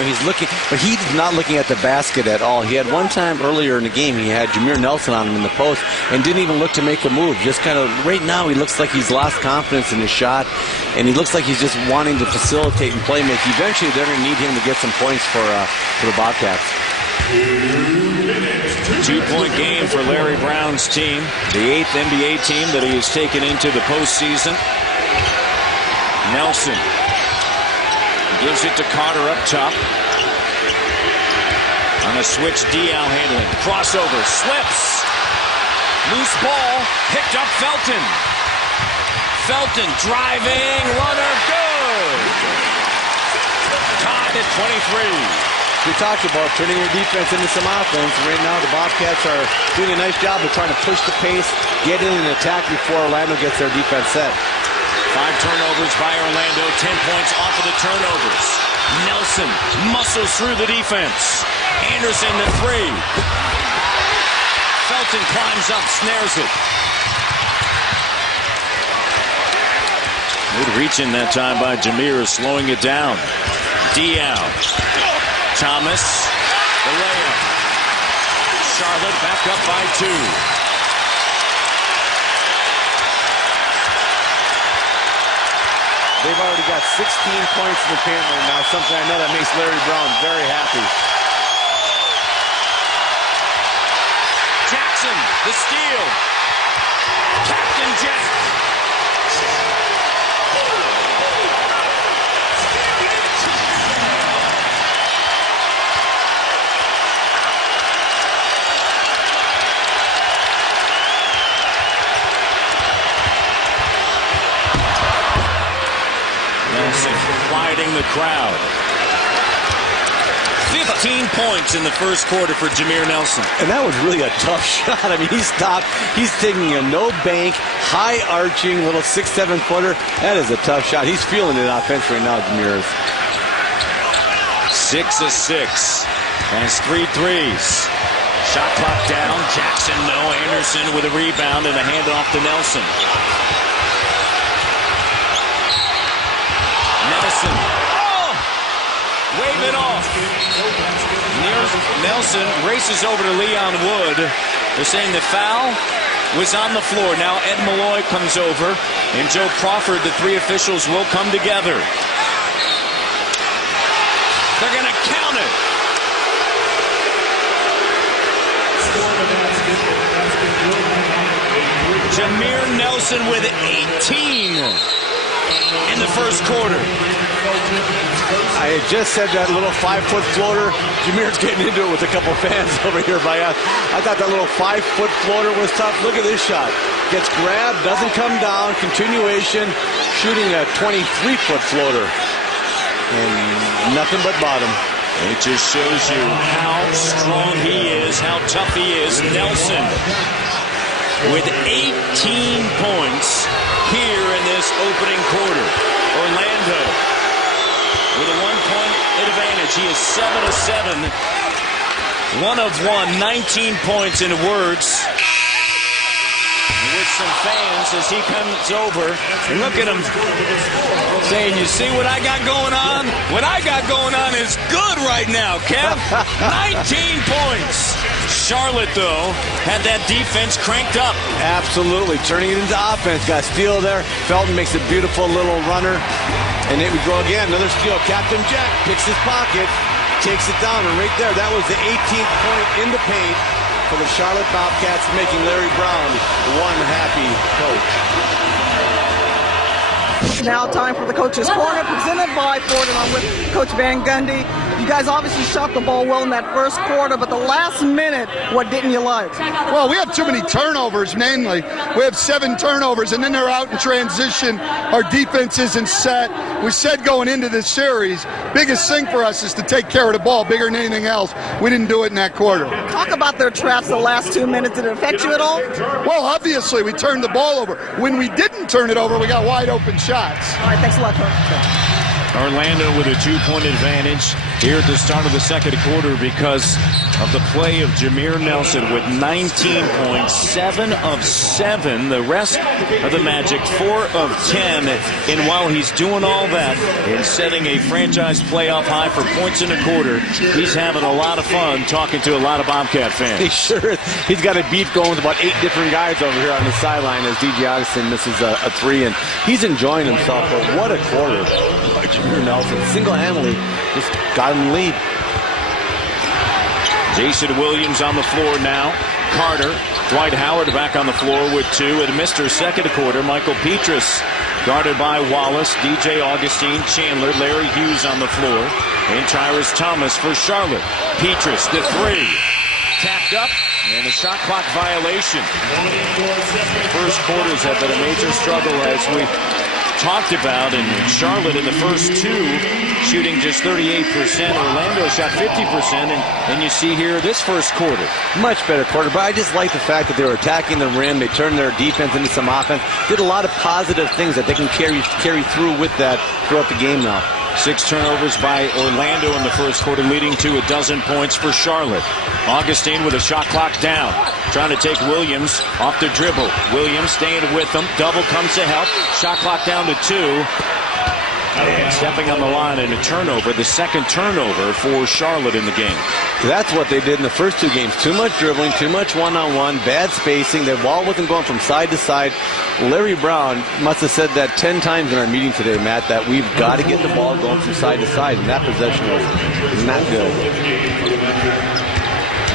he's looking, but he's not looking at the basket at all. He had one time earlier in the game, he had Jameer Nelson on him in the post and didn't even look to make a move. Just kind of, right now, he looks like he's lost confidence in his shot, and he looks like he's just wanting to facilitate and play make. Eventually, they're going to need him to get some points for the Bobcats. 2-point game for Larry Brown's team, the 8th NBA team that he has taken into the postseason. Nelson gives it to Carter up top. On a switch, Diaw handling. Crossover, slips. Loose ball, picked up Felton. Felton driving, runner, good. Tied at 23. We talked about turning your defense into some offense. Right now, the Bobcats are doing a nice job of trying to push the pace, get in and attack before Orlando gets their defense set. 5 turnovers by Orlando, 10 points off of the turnovers. Nelson muscles through the defense. Anderson the 3. Felton climbs up, snares it. Good reach in that time by Jameer, slowing it down. Diaw. Thomas, the layup. Charlotte back up by 2. They've already got 16 points in the paint right now, something I know that makes Larry Brown very happy. Jackson, the steal. Captain Jack. Quieting the crowd. 15 points in the first quarter for Jameer Nelson. And that was really a tough shot. I mean, he stopped. He's taking a no-bank, high-arching little 6-7 footer. That is a tough shot. He's feeling it offense right now, Jameer. 6 of 6. Has 3 threes. Shot clock down. Jackson, no. Anderson with a rebound and a handoff to Nelson. Nelson. Oh! Wave it off. Nelson races over to Leon Wood. They're saying the foul was on the floor. Now Ed Malloy comes over, and Joe Crawford, the 3 officials, will come together. They're going to count it. Jameer Nelson with 18 in the first quarter. I had just said that little 5-foot floater. Jameer's getting into it with a couple fans over here by us. I thought that little 5-foot floater was tough. Look at this shot. Gets grabbed, doesn't come down, continuation, shooting a 23-foot floater. And nothing but bottom. It just shows you how strong he is, how tough he is. Nelson with 18 points here in this opening quarter. Orlando with a 1-point advantage. He is 7 of 7. 1 of 1, 19 points in words. With some fans as he comes over. And look at him saying, you see what I got going on? What I got going on is good right now, Kev. 19 points. Charlotte, though, had that defense cranked up. Absolutely. Turning it into offense. Got a steal there. Felton makes a beautiful little runner. And it would go again. Another steal. Captain Jack picks his pocket, takes it down. And right there, that was the 18th point in the paint for the Charlotte Bobcats, making Larry Brown one happy coach. Now time for the Coach's Corner, presented by Ford, and I'm with Coach Van Gundy. You guys obviously shot the ball well in that first quarter, but the last minute, what didn't you like? Well, we have too many turnovers, mainly. We have 7 turnovers, and then they're out in transition. Our defense isn't set. We said going into this series, biggest thing for us is to take care of the ball, bigger than anything else. We didn't do it in that quarter. Talk about their traps the last 2 minutes. Did it affect you at all? Well, obviously, we turned the ball over. When we didn't turn it over, we got wide open shots. All right, thanks a lot, Coach. Orlando with a 2-point advantage here at the start of the second quarter because of the play of Jameer Nelson with 19 points, 7 of 7. The rest of the Magic 4 of 10. And while he's doing all that and setting a franchise playoff high for points in a quarter, he's having a lot of fun talking to a lot of Bobcat fans. He sure is. He's got a beef going with about 8 different guys over here on the sideline as DJ Augustin misses a 3, and he's enjoying himself. But what a quarter by Jameer Nelson. Single-handedly just got him the lead. Jason Williams on the floor now. Carter, Dwight Howard back on the floor with 2. And Mr. Second Quarter, Michael Petrus guarded by Wallace, DJ Augustine, Chandler, Larry Hughes on the floor. And Tyrus Thomas for Charlotte. Petrus, the 3. Tapped up, and a shot clock violation. First quarters have been a major struggle as we talked about, and Charlotte in the first 2 shooting just 38%. Orlando shot 50%, and you see here this first quarter. Much better quarter, but I just like the fact that they were attacking the rim. They turned their defense into some offense. Did a lot of positive things that they can carry through with that throughout the game now. 6 turnovers by Orlando in the first quarter, leading to 12 points for Charlotte. Augustine with a shot clock down, trying to take Williams off the dribble. Williams staying with them. Double comes to help. Shot clock down to 2. And stepping on the line and a turnover, the second turnover for Charlotte in the game. That's what they did in the first 2 games. Too much dribbling, too much one-on-one, bad spacing. The ball wasn't going from side to side. Larry Brown must have said that 10 times in our meeting today, Matt, that we've got to get the ball going from side to side, and that possession was not good.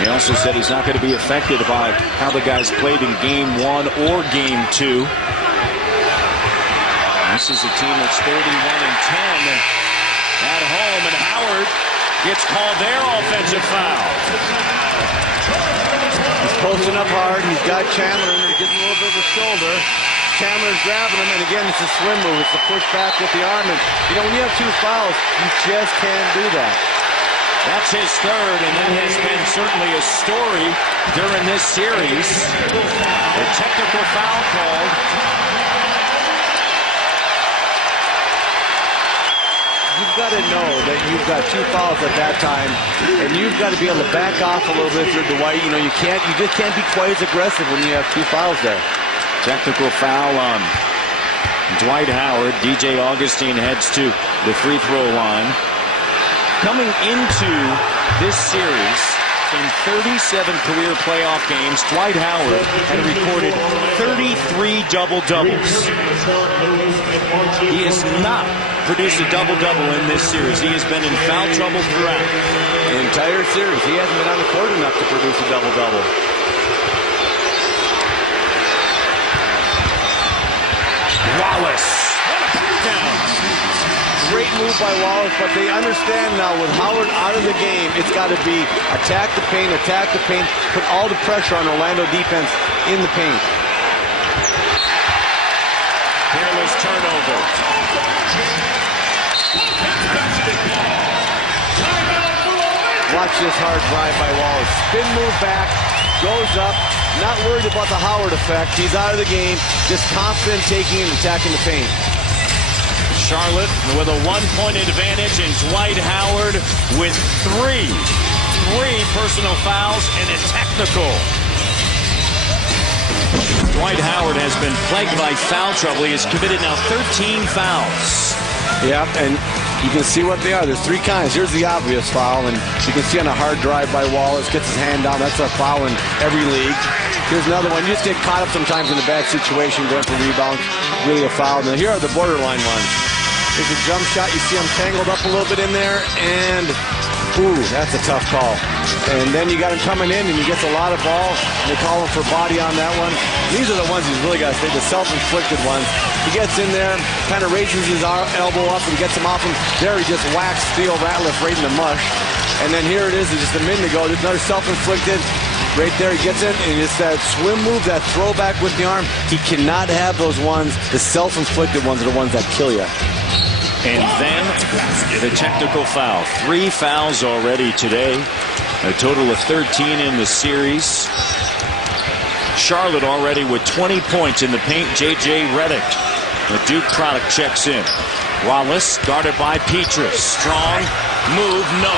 He also said he's not going to be affected by how the guys played in Game 1 or Game 2. This is a team that's 31-10 at home, and Howard gets called their offensive foul. He's posting up hard. He's got Chandler in there. He gives him a little bit of a shoulder. Chandler's grabbing him, and again, it's a swim move. It's a push back with the arm. And, you know, when you have 2 fouls, you just can't do that. That's his third, and that has been certainly a story during this series. A technical foul called. You've got to know that you've got 2 fouls at that time, and you've got to be able to back off a little bit for Dwight. You know, you just can't be quite as aggressive when you have 2 fouls there. Technical foul on Dwight Howard. DJ Augustine heads to the free throw line. Coming into this series, in 37 career playoff games, Dwight Howard had recorded 33 double-doubles. He has not produced a double-double in this series. He has been in foul trouble throughout. The entire series, he hasn't been on the court enough to produce a double-double. Wallace. Down. Great move by Wallace, but they understand now with Howard out of the game, it's got to be attack the paint, put all the pressure on Orlando defense in the paint. Careless turnover. Watch this hard drive by Wallace. Spin move back, goes up, not worried about the Howard effect. He's out of the game, just confident taking and attacking the paint. Charlotte with a 1-point advantage, and Dwight Howard with 3 personal fouls and a technical. Dwight Howard has been plagued by foul trouble. He has committed now 13 fouls. Yeah, and you can see what they are. There's 3 kinds. Here's the obvious foul, and you can see on a hard drive by Wallace, gets his hand down. That's a foul in every league. Here's another one. You just get caught up sometimes in a bad situation going for rebounds. Really a foul. Now here are the borderline ones. There's a jump shot. You see him tangled up a little bit in there, and ooh, that's a tough call. And then you got him coming in, and he gets a lot of ball, and they call him for body on that one. These are the ones he's really got to say, the self-inflicted ones. He gets in there, kind of raises his elbow up and gets him off him. There he just whacks Theo Ratliff right in the mush. And then here it is, just a minute ago, there's another self-inflicted. Right there, he gets in, and it's that swim move, that throwback with the arm. He cannot have those ones. The self-inflicted ones are the ones that kill you. And then the technical foul. 3 fouls already today. A total of 13 in the series. Charlotte already with 20 points in the paint. J.J. Redick, the Duke product, checks in. Wallace guarded by Petrus. Strong move, no.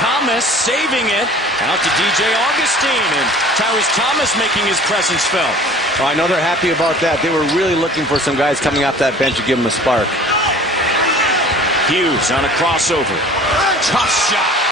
Thomas saving it. Out to DJ Augustine, and Tyrese Thomas making his presence felt. Oh, I know they're happy about that. They were really looking for some guys coming off that bench to give them a spark. Hughes on a crossover. Tough shot.